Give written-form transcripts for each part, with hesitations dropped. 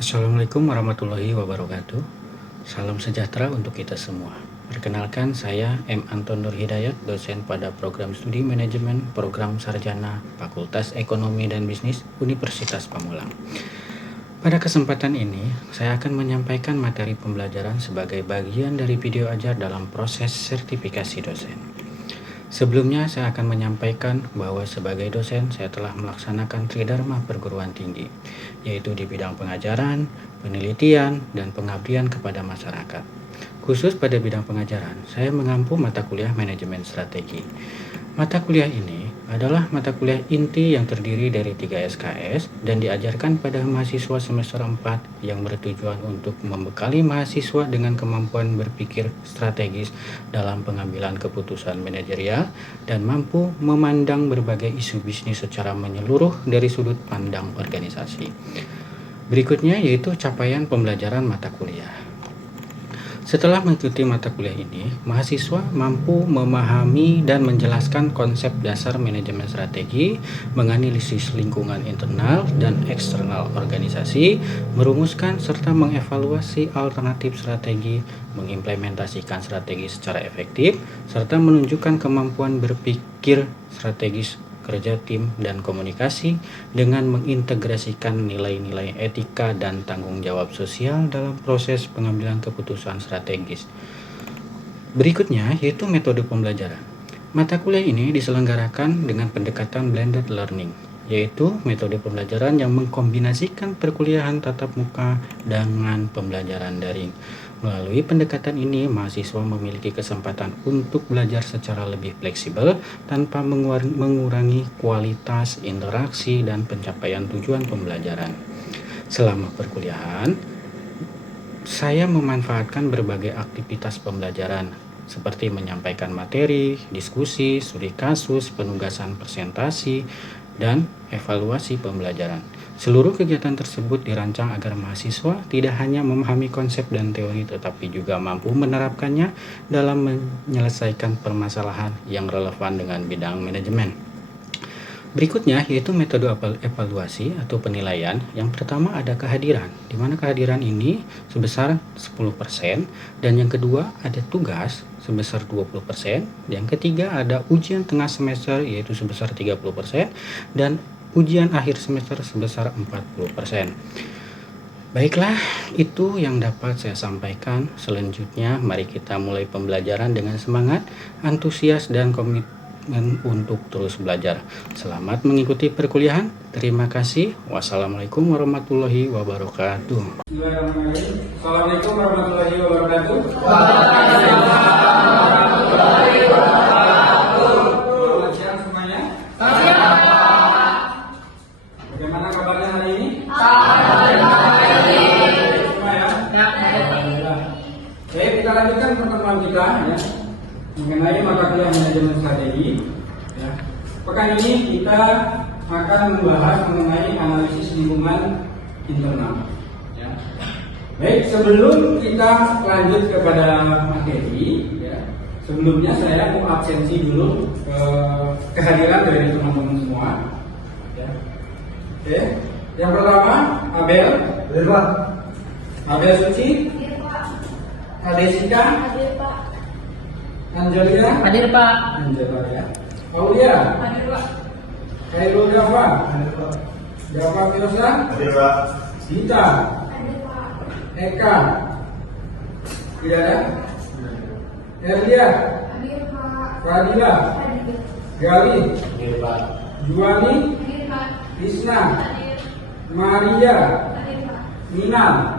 Assalamualaikum warahmatullahi wabarakatuh. Salam sejahtera untuk kita semua. Perkenalkan, saya M. Anton Nur Hidayat, dosen pada program studi manajemen program sarjana Fakultas Ekonomi dan Bisnis Universitas Pamulang. Pada kesempatan ini, saya akan menyampaikan materi pembelajaran sebagai bagian dari video ajar dalam proses sertifikasi dosen. Sebelumnya, saya akan menyampaikan bahwa sebagai dosen, saya telah melaksanakan tridharma perguruan tinggi, yaitu di bidang pengajaran, penelitian, dan pengabdian kepada masyarakat. Khusus pada bidang pengajaran, saya mengampu mata kuliah manajemen strategi. Mata kuliah ini adalah mata kuliah inti yang terdiri dari 3 SKS dan diajarkan pada mahasiswa semester 4 yang bertujuan untuk membekali mahasiswa dengan kemampuan berpikir strategis dalam pengambilan keputusan manajerial dan mampu memandang berbagai isu bisnis secara menyeluruh dari sudut pandang organisasi. Berikutnya yaitu capaian pembelajaran mata kuliah. Setelah mengikuti mata kuliah ini, mahasiswa mampu memahami dan menjelaskan konsep dasar manajemen strategi, menganalisis lingkungan internal dan eksternal organisasi, merumuskan serta mengevaluasi alternatif strategi, mengimplementasikan strategi secara efektif, serta menunjukkan kemampuan berpikir strategis, kerja tim, dan komunikasi dengan mengintegrasikan nilai-nilai etika dan tanggung jawab sosial dalam proses pengambilan keputusan strategis. Berikutnya yaitu metode pembelajaran. Mata kuliah ini diselenggarakan dengan pendekatan blended learning, yaitu metode pembelajaran yang mengkombinasikan perkuliahan tatap muka dengan pembelajaran daring. Melalui pendekatan ini, mahasiswa memiliki kesempatan untuk belajar secara lebih fleksibel tanpa mengurangi kualitas interaksi dan pencapaian tujuan pembelajaran. Selama perkuliahan, saya memanfaatkan berbagai aktivitas pembelajaran seperti menyampaikan materi, diskusi, studi kasus, penugasan presentasi, dan evaluasi pembelajaran. Seluruh kegiatan tersebut dirancang agar mahasiswa tidak hanya memahami konsep dan teori tetapi juga mampu menerapkannya dalam menyelesaikan permasalahan yang relevan dengan bidang manajemen. Berikutnya yaitu metode evaluasi atau penilaian. Yang pertama ada kehadiran, di mana kehadiran ini sebesar 10%, dan yang kedua ada tugas sebesar 20%, yang ketiga ada ujian tengah semester yaitu sebesar 30%, dan ujian akhir semester sebesar 40%. Baiklah, itu yang dapat saya sampaikan. Selanjutnya, mari kita mulai pembelajaran dengan semangat, antusias, dan komitmen untuk terus belajar. Selamat mengikuti perkuliahan. Terima kasih. Wassalamualaikum warahmatullahi wabarakatuh. Assalamualaikum warahmatullahi wabarakatuh. Selamat siang semuanya. Bagaimana kabarnya hari ini? Semua ya? Alhamdulillah. Baik, kita lanjutkan pertemuan kita ya, mengenai mata kuliah manajemen strategi. Ya. Pekan ini kita akan membahas mengenai analisis lingkungan internal. Ya. Baik, sebelum kita lanjut kepada materi, ya, sebelumnya saya mau absensi dulu kehadiran dari teman-teman semua. Ya. Oke, yang pertama Abel, Abel Suci, Adesika, Angelina, Hadir Pak. Angelina ya, Aulia, Hadir Pak. Khairul Java, Java Fiosa, Dita, Eka, tidak ada, Erlia, Fadila, Gali, Juwani, Krisna, Maria, Minal,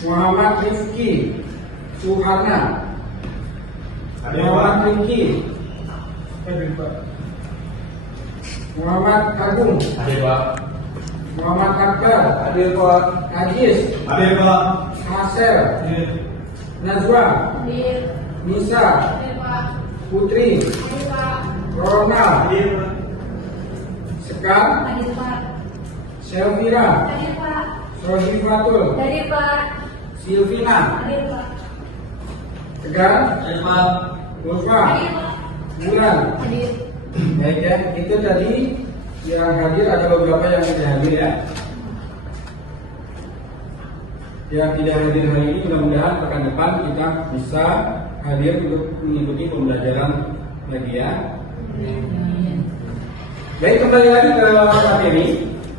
Muhammad Rifki, Suharna, Muhammad Rifki, Muhammad Agung, Muhammad Akbar, Ajis, Asel, Najwa, Nisa, Putri, Ronald, Sekar, Selvira, Sohifatul, Silvina, Tegar, Lutfa, Bulan. Baik ya, itu tadi yang hadir, ada beberapa yang tidak hadir ya. yang tidak hadir hari ini, mudah-mudahan pekan depan kita bisa hadir untuk mengikuti pembelajaran lagi ya. Baik, kembali lagi ke materi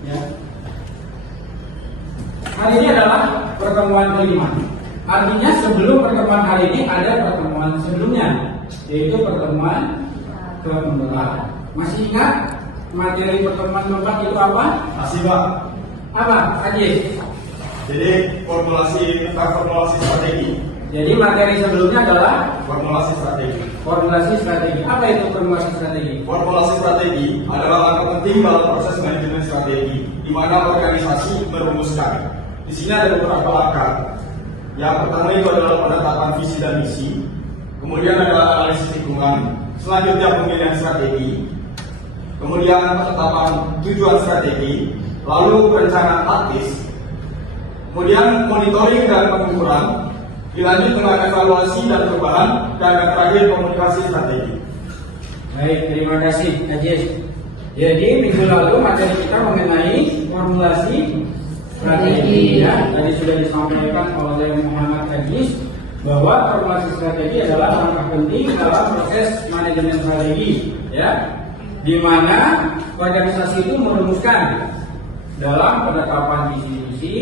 ya. Hari ini adalah pertemuan kelima. Artinya sebelum pertemuan hari ini ada pertemuan sebelumnya, yaitu pertemuan keempat. Masih ingat materi pertemuan keempat itu apa? Masih Pak. Apa? Ajis. Jadi formulasi strategi. Jadi materi sebelumnya adalah Formulasi strategi. formulasi strategi. Apa itu formulasi strategi? Formulasi strategi adalah langkah penting dalam proses manajemen strategi, di mana organisasi merumuskan. Di sini ada beberapa langkah. Yang pertama itu adalah penetapan visi dan misi. Kemudian adalah analisis lingkungan. Selanjutnya pemilihan strategi. Kemudian penetapan tujuan strategi. Lalu perencanaan taktis. Kemudian monitoring dan pengukuran. Dilanjut dengan evaluasi dan perubahan. Dan yang terakhir komunikasi strategi. Baik, terima kasih Ajis. Jadi minggu lalu materi kita mengenai formulasi strategi ya. Tadi sudah disampaikan oleh Muhammad Ajis bahwa formulasi strategi adalah langkah penting dalam proses manajemen strategi ya, di mana organisasi itu merumuskan dalam penetapan visi misi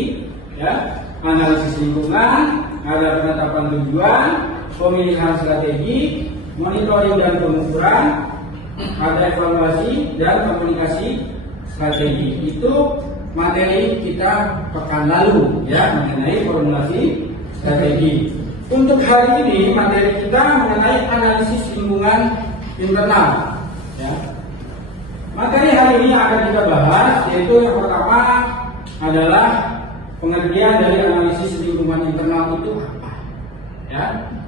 ya, analisis lingkungan, ada penetapan tujuan, pemilihan strategi, monitoring dan pengukuran, ada evaluasi dan komunikasi strategi. Itu materi kita pekan lalu ya, mengenai formulasi strategi. Untuk hari ini materi kita mengenai analisis lingkungan internal ya. Materi hari ini yang akan kita bahas yaitu yang pertama adalah pengertian dari analisis lingkungan internal itu apa ya.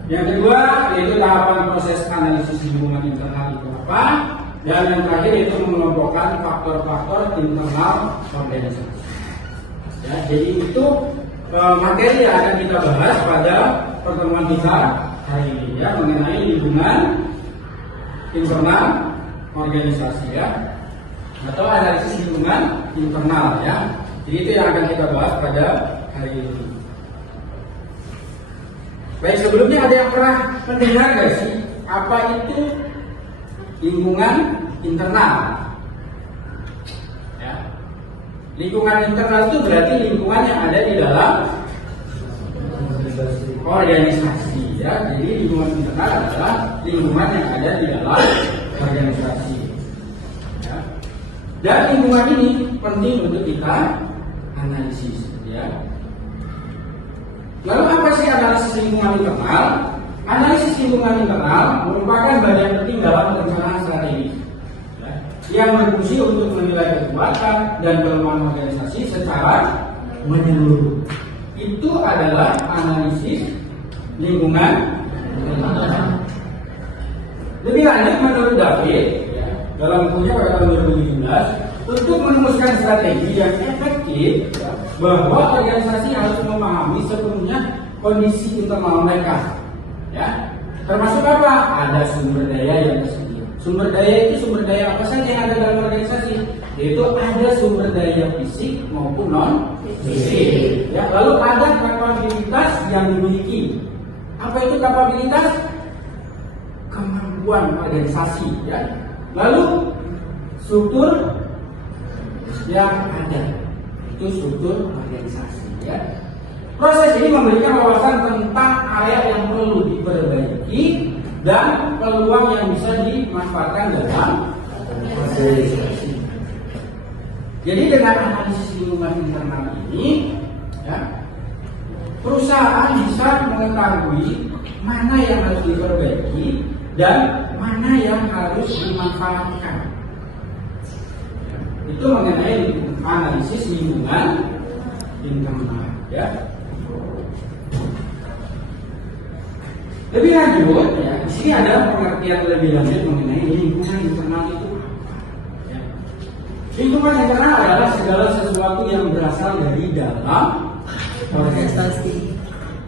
Yang kedua yaitu tahapan proses analisis lingkungan internal itu apa, dan yang terakhir yaitu mengelompokkan faktor-faktor internal organisasi ya. Jadi itu materi yang akan kita bahas pada pertemuan kita hari ini ya, mengenai lingkungan internal organisasi ya, atau analisis lingkungan internal ya. Jadi itu yang akan kita bahas pada hari ini. Baik, sebelumnya ada yang pernah mendengar nggak sih apa itu lingkungan internal? Ya. Lingkungan internal itu berarti lingkungan yang ada di dalam organisasi ya. Jadi lingkungan internal adalah lingkungan yang ada di dalam organisasi ya. Dan lingkungan ini penting untuk kita analisis ya. Lalu apa sih analisis lingkungan internal? Analisis lingkungan internal merupakan bagian penting dalam perencanaan strategi ya, yang berfungsi untuk menilai kekuatan dan kelemahan organisasi secara menyeluruh. Itu adalah analisis lingkungan internal. Lebih lanjut menurut David ya, dalam bukunya pada tahun 2017 untuk merumuskan strategi yang efektif ya, bahwa organisasi harus memahami sepenuhnya kondisi internal mereka ya, termasuk apa? Ada sumber daya yang tersedia. Sumber daya itu sumber daya apa saja yang ada dalam organisasi? Yaitu ada sumber daya fisik maupun non fisik ya. Lalu ada kapabilitas yang dimiliki. Apa itu kapabilitas? Kemampuan organisasi ya. Lalu struktur yang ada, itu struktur organisasi ya. Proses ini memberikan wawasan tentang area yang perlu diperbaiki dan peluang yang bisa dimanfaatkan dalam organisasi. Jadi dengan analisis lingkungan internal ini ya, perusahaan bisa mengetahui mana yang harus diperbaiki dan mana yang harus dimanfaatkan. Itu mengenai analisis lingkungan internal ya. Lebih lanjut ya, di sini ada pengertian lebih lanjut mengenai lingkungan internal itu apa ya. Lingkungan internal adalah segala sesuatu yang berasal dari dalam organisasi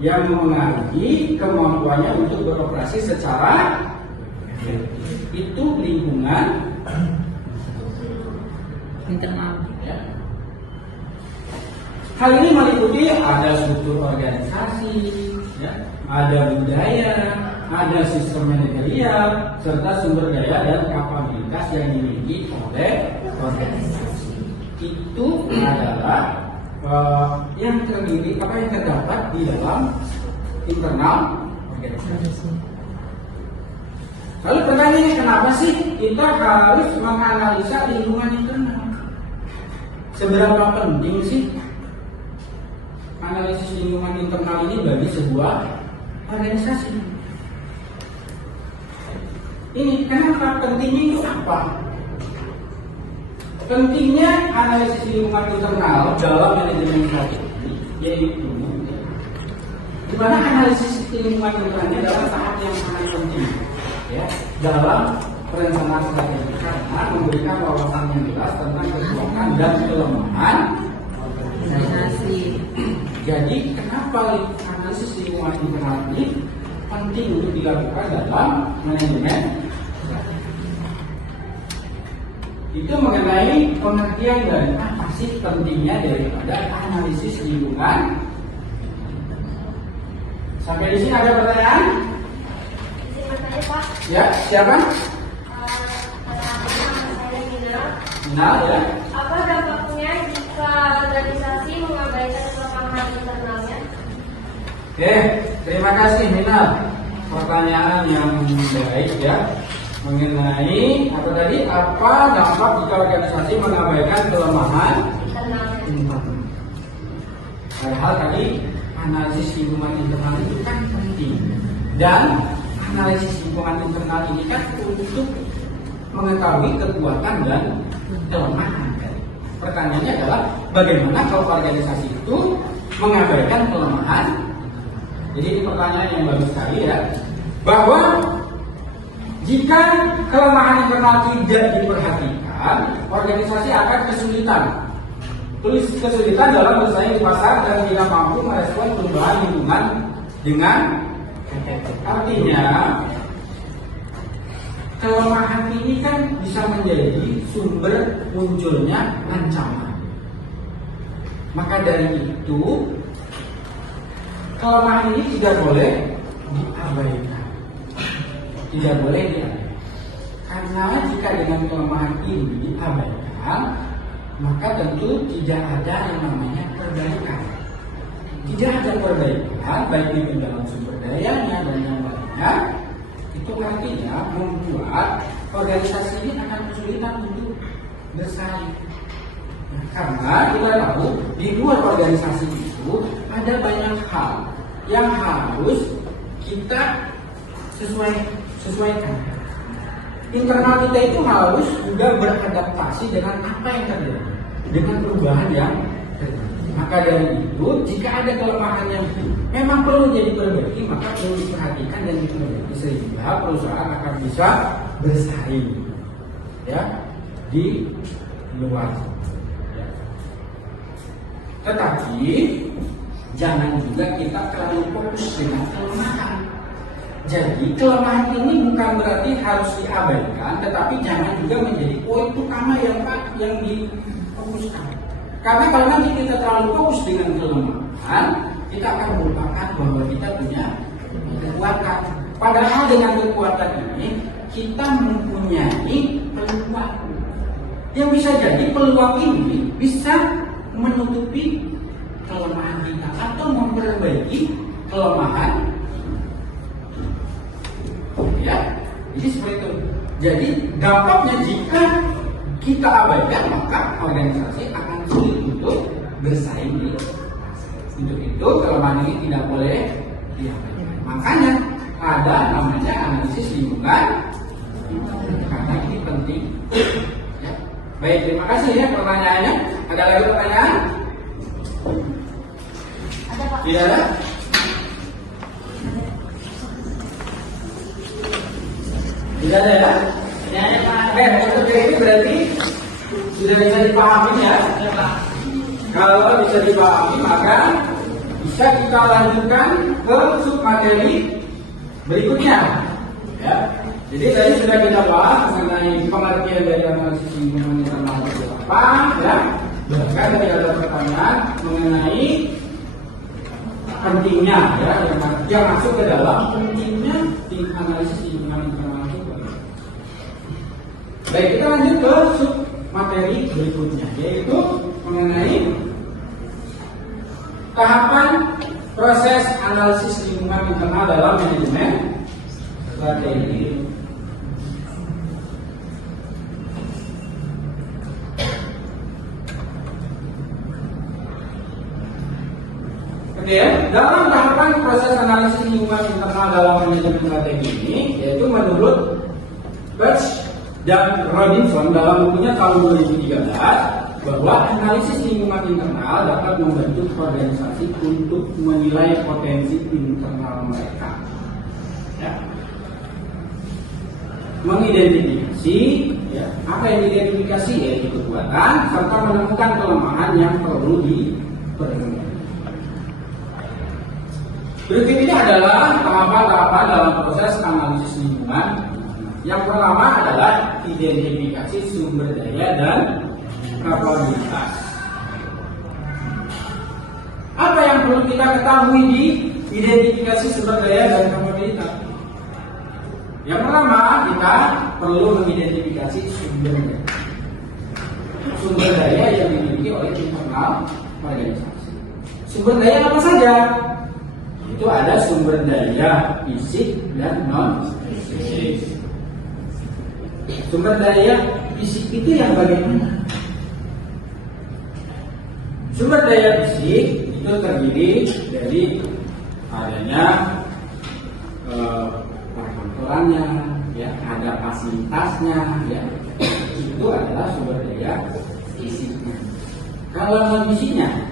yang memengaruhi kemampuannya untuk beroperasi secara efektif. Itu lingkungan internal ya. Hal ini meliputi ada struktur organisasi, ya, ada budaya, ada sistem manajerial, serta sumber daya dan kapabilitas yang dimiliki oleh organisasi. Itu adalah yang terdiri apa yang terdapat di dalam internal organisasi. Lalu pertanyaannya, kenapa sih kita harus menganalisa lingkungan internal? Seberapa penting sih analisis lingkungan internal ini bagi sebuah organisasi? Ini kenapa pentingnya itu apa? Pentingnya analisis lingkungan internal dalam manajemen strategi yaitu di mana analisis lingkungan internalnya dalam tahap yang sangat penting, ya, dalam perencanaan strategi karena memberikan wawasan yang jelas tentang kekuatan dan kelemahan organisasi. Jadi kenapa analisis lingkungan internal ini penting untuk dilakukan dalam manajemen? Itu mengenai pengertian dan apa sih pentingnya daripada analisis lingkungan. Sampai di sini ada pertanyaan? Izin bertanya, Pak. Ya, siapa? Nah, ya. Apa dampaknya jika organisasi mengabaikan kelemahan internalnya? Oke, terima kasih Minal. Pertanyaan yang baik ya. Mengenai apa tadi? Apa dampak jika organisasi mengabaikan kelemahan internal? Padahal tadi analisis lingkungan internal itu kan penting, dan analisis lingkungan internal ini kan untuk mengetahui kekuatan dan kelemahan. Pertanyaannya adalah bagaimana kalau organisasi itu mengabaikan kelemahan? Jadi ini pertanyaan yang bagus sekali ya, bahwa jika kelemahan internal tidak diperhatikan, organisasi akan kesulitan. Kesulitan dalam bersaing di pasar dan tidak mampu merespon perubahan lingkungan dengan artinya kelemahan ini kan bisa menjadi sumber munculnya ancaman. Maka dari itu kelemahan ini tidak boleh diabaikan. Tidak boleh diabaikan. Karena jika dengan kelemahan ini diabaikan, maka tentu tidak ada yang namanya perbaikan. Tidak ada perbaikan baik itu dalam sumber dayanya dan yang lainnya. Itu artinya membuat organisasi ini akan kesulitan untuk bersaing. Karena kita tahu di luar organisasi itu ada banyak hal yang harus kita sesuaikan. Internal kita itu harus juga beradaptasi dengan apa yang terjadi, dengan perubahan yang terjadi. Maka dari itu, jika ada kelemahan yang memang perlu jadi perbaiki, maka perlu diperhatikan dan diperbaiki sehingga perusahaan akan bisa bersaing, ya, di luar. Ya. Tetapi jangan juga kita terlalu fokus dengan kelemahan. Jadi kelemahan ini bukan berarti harus diabaikan, tetapi jangan juga menjadi poin utama yang difokuskan. Karena kalau nanti kita terlalu fokus dengan kelemahan, kita akan melupakan bahwa kita punya kekuatan. Padahal dengan kekuatan ini kita mempunyai peluang. Yang bisa jadi peluang ini bisa menutupi kelemahan kita atau memperbaiki kelemahan. Ya, jadi seperti itu. Jadi dampaknya jika kita abaikan, maka organisasi akan sulit untuk bersaing di pasar. Untuk itu kelemahan ini tidak boleh diabaikan. Makanya ada namanya analisis lingkungan karena ini penting. Ya. Baik, terima kasih ya pertanyaannya. Ada lagi pertanyaan? Ada, Pak. Tidak ada? Tidak ada ya? Untuk ini berarti sudah bisa dipahami ya? Kalau bisa dipahami maka bisa kita lanjutkan ke submateri berikutnya. Ya. Jadi tadi sudah kita bahas mengenai pengertian dari analisis lingkungan internal itu apa, ya. Bahkan tadi ada pertanyaan mengenai pentingnya ya yang masuk ke dalam pentingnya tim analisis lingkungan internal itu. Baik, kita lanjut ke sub materi berikutnya, yaitu mengenai tahapan proses analisis lingkungan internal dalam manajemen strategi. Kemudian, dalam tahapan proses analisis lingkungan internal dalam manajemen strategi ini, yaitu menurut Birch dan Robinson dalam bukunya tahun 2013, bahwa analisis lingkungan internal dapat membentuk organisasi untuk menilai potensi internal mereka. Ya. Mengidentifikasi, ya, apa yang diidentifikasi yaitu kekuatan serta menemukan kelemahan yang perlu diperbaiki. Berikut ini adalah tahapan-tahapan dalam proses analisis lingkungan. Yang pertama adalah identifikasi sumber daya dan kapabilitas. Apa yang perlu kita ketahui di identifikasi sumber daya dan kapabilitas? Yang pertama, kita perlu mengidentifikasi sumber daya. Sumber daya yang dimiliki oleh internal organisasi. Sumber daya apa saja? Itu ada sumber daya fisik dan non fisik. Sumber daya fisik itu yang bagaimana? Sumber daya fisik itu terdiri dari adanya perkantorannya, ya, ada fasilitasnya, ya, itu adalah sumber daya fisiknya. Kalau non fisiknya,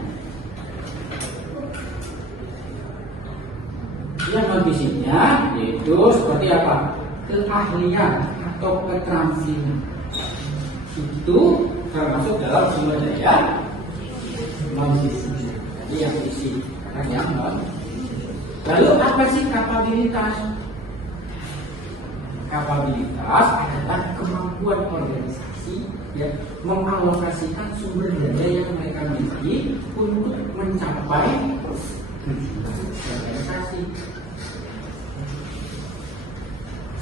yang non fisiknya yaitu seperti apa? Keahlian atau keterampilan. Itu termasuk dalam sumber daya non fisik. Jadi yang fisik, karena yang non. Lalu apa sih kapabilitas? Kapabilitas adalah kemampuan organisasi yang mengalokasikan sumber daya yang mereka miliki untuk mencapai tujuan organisasi.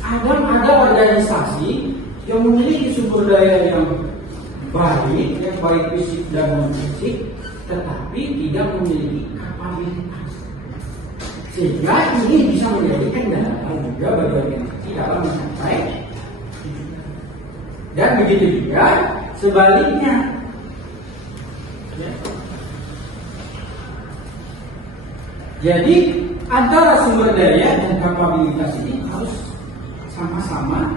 Ada organisasi yang memiliki sumber daya yang baik fisik dan non fisik, tetapi tidak memiliki kapabilitas. Sehingga ini bisa menjadi kendala juga bagi organisasi dalam mencapai tujuan. Dan begitu juga sebaliknya. Jadi antara sumber daya dan kapabilitas ini harus sama-sama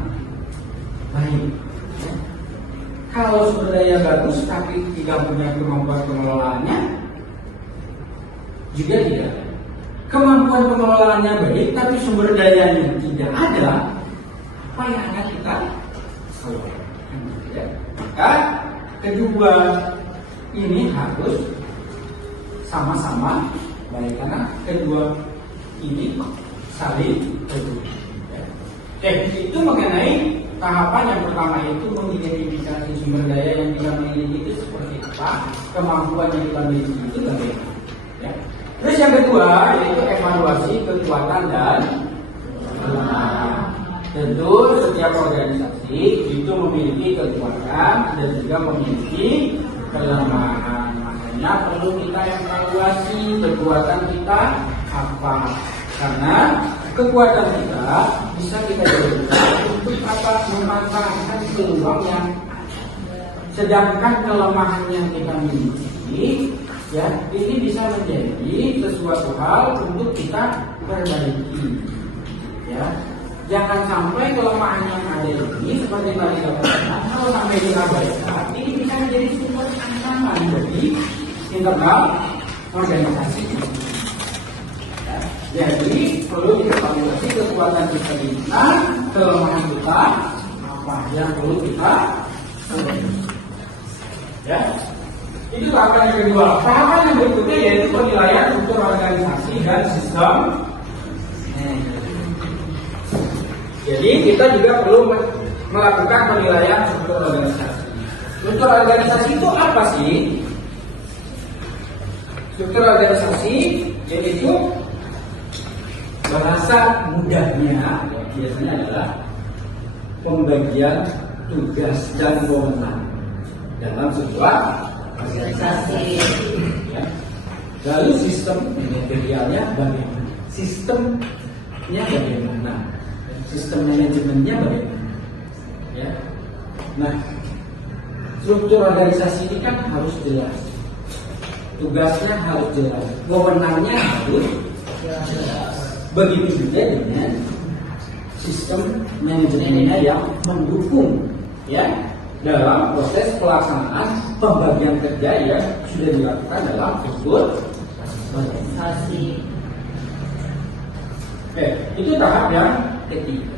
baik. Kalau sumber daya bagus tapi tidak punya kemampuan pengelolaannya, juga tidak. Kemampuan pengelolaannya baik tapi sumber dayanya tidak ada, apa yang akan kita lakukan? Maka kedua ini harus sama-sama baik karena kedua ini saling berhubungan. Itu mengenai tahapan yang pertama, itu mengidentifikasi sumber daya yang kita miliki itu seperti apa, kemampuan yang kita miliki itu bagaimana. Ya. Terus yang kedua yaitu evaluasi kekuatan dan kelemahan. Tentu setiap organisasi itu memiliki kekuatan dan juga memiliki kelemahan. Makanya perlu kita evaluasi kekuatan kita apa, karena kekuatan kita bisa kita gunakan untuk apa? Memanfaatkan peluang yang sedangkan kelemahan yang kita miliki, ya, ini bisa menjadi sesuatu hal untuk kita perbaiki. Ya, jangan sampai kelemahan yang ada ini seperti tadi katakan, kalau sampai diabaikan, ini bisa menjadi sumber ancaman bagi internal organisasi. Jadi perlu dievaluasi kekuatan kita di mana, kelemahan kita apa yang perlu kita selesaikan. Ya, itu tahapan yang kedua. Tahapan yang berikutnya yaitu penilaian struktur organisasi dan sistem. Jadi kita juga perlu melakukan penilaian struktur organisasi. Struktur organisasi itu apa sih? Struktur organisasi yaitu bahasa mudahnya biasanya adalah pembagian tugas dan wewenang dalam sebuah organisasi. Ya. Lalu sistem manajerialnya bagaimana? Sistemnya bagaimana? Sistem manajemennya bagaimana? Ya. Nah, struktur organisasi ini kan harus jelas, tugasnya harus jelas, wewenangnya harus jelas. Begitu juga dengan sistem manajemennya yang mendukung, ya, dalam proses pelaksanaan pembagian kerja yang sudah dilakukan dalam struktur organisasi. Oke, itu tahap yang ketiga.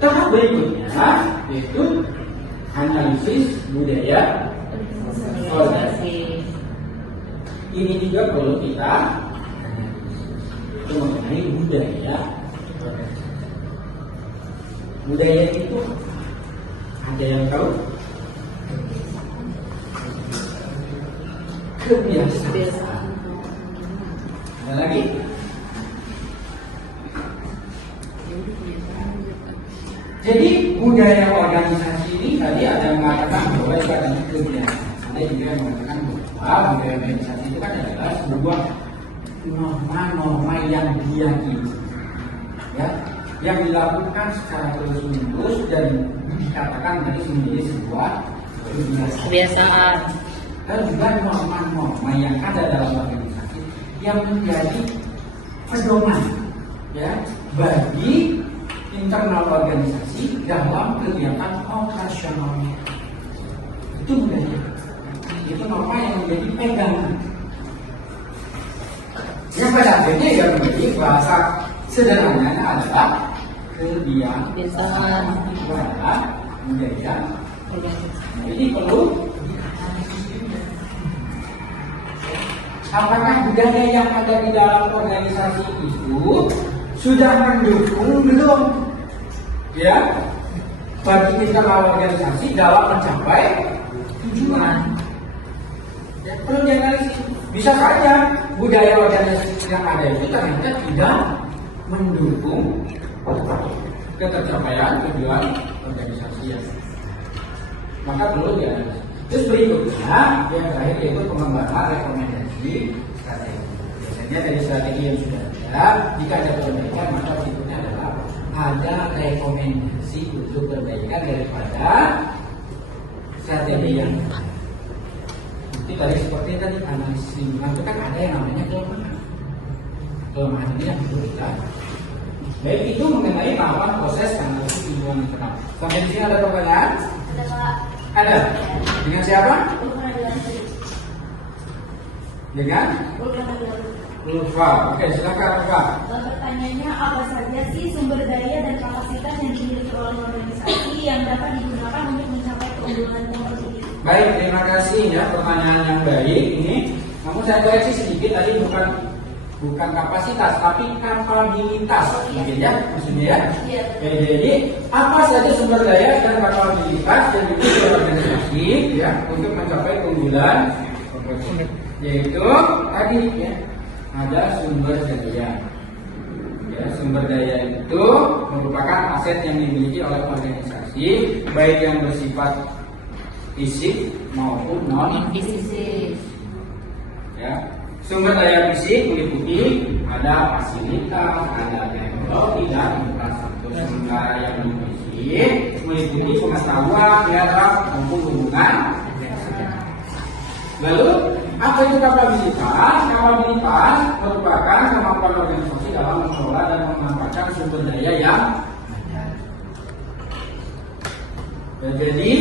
Tahap berikutnya yaitu analisis budaya organisasi. Ini juga perlu kita mengenai budaya. Budaya itu ada yang tahu? Kebiasaan. Ada lagi? Jadi budaya organisasi ini tadi ada yang mengatakan bahwa itu adalah kebiasaan. Ada juga yang mengatakan bahwa budaya organisasi itu kan adalah sebuah norma-norma yang diyakini, ya, yang dilakukan secara terus-menerus dan dikatakan tadi menjadi sebuah kebiasaan. Dan juga norma-norma yang ada dalam organisasi yang menjadi pedoman, ya, bagi internal organisasi dalam kegiatan operasionalnya. Itu budaya. Itu norma yang menjadi pegangan. Yang pada akhirnya yang menjadi bahasa sederhananya adalah kebiasaan budaya. Jadi perlu apakah budaya yang ada di dalam organisasi itu sudah mendukung belum, ya, bagi internal organisasi dalam mencapai tujuan? Ya, perlu dianalisis. Bisa saja budaya organisasi yang ada itu ternyata tidak mendukung ketercapaian tujuan organisasi. Maka perlu dianalisis. Terus berikutnya yang terakhir yaitu pengembangan rekomendasi strategi. Biasanya dari strategi yang sudah ada, jika ada perbaikan maka berikutnya adalah ada rekomendasi untuk perbaikan daripada strategi yang ada. Itu tadi seperti tadi analisis lingkungan itu kan ada yang namanya kelemahan. Kelemahan ini yang perlu kita. Baik, itu mengenai tahapan proses analisis lingkungan internal. Sampai di sini ada pertanyaan? Ada Pak. Ada. Dengan siapa? Dengan? Ulfa. Oke, silakan Ulfa. Pertanyaannya, apa saja sih sumber daya dan kapasitas yang dimiliki oleh organisasi yang dapat digunakan untuk mencapai keunggulan kompetitif? Baik, terima kasih ya pertanyaan yang baik ini. Namun saya koreksi sedikit tadi bukan kapasitas tapi kapabilitas, mungkin ya maksudnya ya. Iya. Oke, jadi apa saja sumber daya dan kapabilitas yang dimiliki oleh organisasi ya untuk mencapai keunggulan kompetitif? Yaitu tadi ya ada sumber daya. Ya, sumber daya itu merupakan aset yang dimiliki oleh organisasi baik yang bersifat fisik maupun non fisik. Ya, sumber daya fisik meliputi ada fasilitas, ada teknologi dan infrastruktur. Sementara yang non fisik meliputi pengetahuan, data maupun hubungan. Lalu apa itu kapabilitas? Kapabilitas merupakan kemampuan organisasi dalam mengelola dan memanfaatkan sumber daya yang ada. Jadi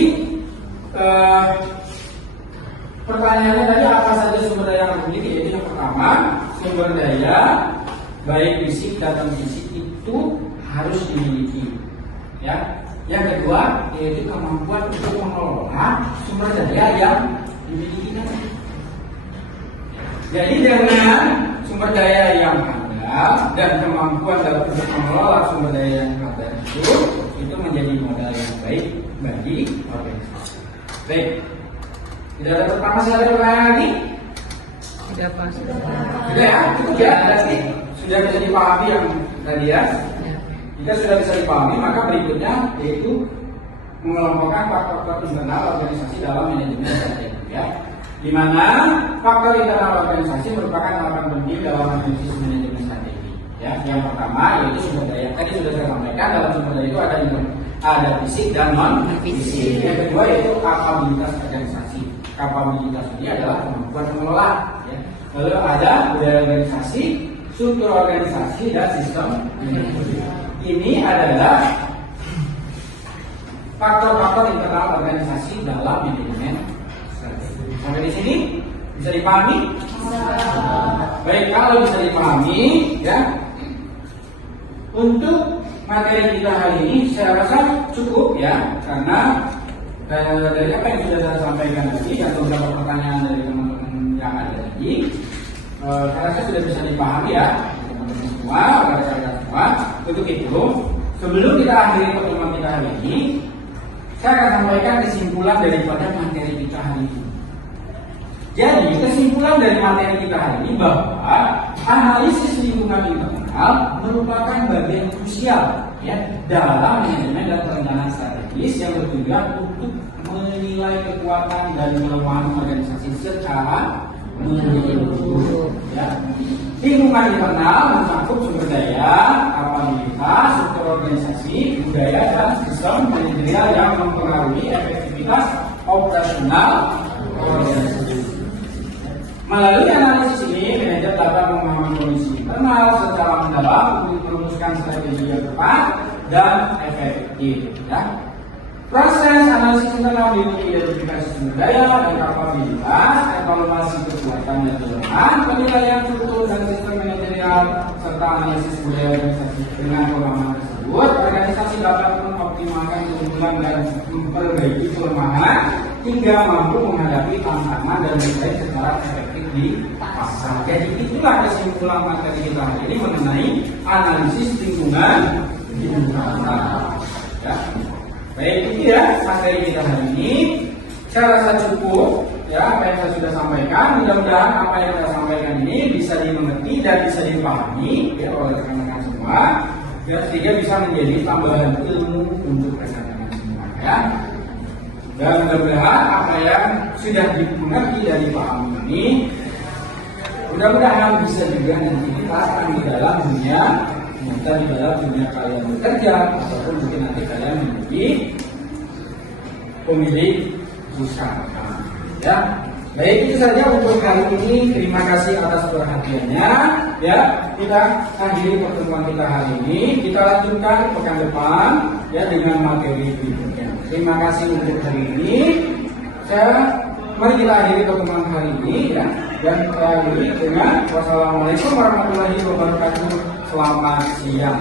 pertanyaannya tadi apa saja sumber daya yang dimiliki? Yaitu yang pertama, sumber daya baik fisik dan non fisik itu harus dimiliki. Ya. Yang kedua yaitu kemampuan untuk mengelola sumber daya yang dimiliki tadi. Jadi dengan sumber daya yang ada dan kemampuan dalam untuk mengelola sumber daya yang ada itu menjadi modal yang baik bagi organisasi. Baik, tidak ada pertama saya ada pertanyaan lagi? Sudah Pak. Sudah ya, cukup ya, berarti sudah bisa dipahami yang tadi ya. Jika sudah bisa dipahami, maka berikutnya yaitu mengelompokkan faktor-faktor internal organisasi dalam manajemen strategi ya. Di mana faktor internal organisasi merupakan tahapan penting dalam analisis manajemen strategi ya. Yang pertama yaitu sumber daya. Tadi sudah saya sampaikan, dalam sumber daya itu ada fisik dan non fisik. Yang kedua yaitu kapabilitas organisasi. Kapabilitas ini adalah kemampuan mengelola ya. Lalu ada budaya organisasi, struktur organisasi, dan sistem manajemen. Ini adalah faktor-faktor internal organisasi dalam manajemen strategi. Sampai di sini bisa dipahami? Baik, kalau bisa dipahami, ya. Untuk materi kita hari ini saya rasa cukup ya, karena dari apa yang sudah saya sampaikan tadi dan beberapa pertanyaan dari teman-teman yang ada tadi, saya rasa sudah bisa dipahami ya, teman-teman semua, rekan-rekan semua. Untuk itu, sebelum kita akhiri pertemuan kita hari ini, saya akan sampaikan kesimpulan daripada materi kita hari ini. Jadi, kesimpulan dari materi kita hari ini bahwa analisis lingkungan internal merupakan bagian krusial ya dalam manajemen dan perencanaan strategis yang bertujuan untuk menilai kekuatan dan kelemahan organisasi secara menyeluruh. Ya. Lingkungan internal mencakup sumber daya, kapabilitas, struktur organisasi, budaya, dan sistem manajerial yang mempengaruhi efektivitas operasional organisasi. Melalui analisis ini, manajer dapat memahami kondisi internal secara mendalam untuk merumuskan strategi yang tepat dan efektif. Ya. Proses analisis internal diikuti identifikasi sumber daya dan kapabilitas, evaluasi kekuatan dan kelemahan, penilaian struktur dan sistem manajerial, serta analisis budaya organisasi. Dengan pemahaman tersebut, organisasi dapat mengoptimalkan keunggulan dan memperbaiki kelemahan hingga mampu menghadapi tantangan dan bersaing secara efektif di pasar. Jadi itulah kesimpulan materi kita hari ini mengenai analisis lingkungan internal. Ya. Baik, itu ya materi kita hari ini. Saya rasa cukup ya apa yang saya sudah sampaikan. Mudah-mudahan apa yang saya sampaikan ini bisa dimengerti dan bisa dipahami ya oleh rekan-rekan semua, ya, sehingga bisa menjadi tambahan ilmu untuk rekan-rekan semua ya. Dan mudah-mudahan apa yang sudah dimengerti dan dipahami ini, mudah-mudahan bisa juga nanti diterapkan di dalam dunia nyata, di dalam dunia kalian bekerja, ataupun mungkin nanti kalian menjadi pemilik usaha. Ya, baik, itu saja untuk kali ini. Terima kasih atas perhatiannya. Ya, kita akhiri pertemuan kita hari ini. Kita lanjutkan pekan depan ya dengan materi berikutnya. Terima kasih untuk hari ini. Mari kita akhiri pertemuan hari ini ya. Dan kita akhiri dengan wassalamualaikum warahmatullahi wabarakatuh. Selamat siang.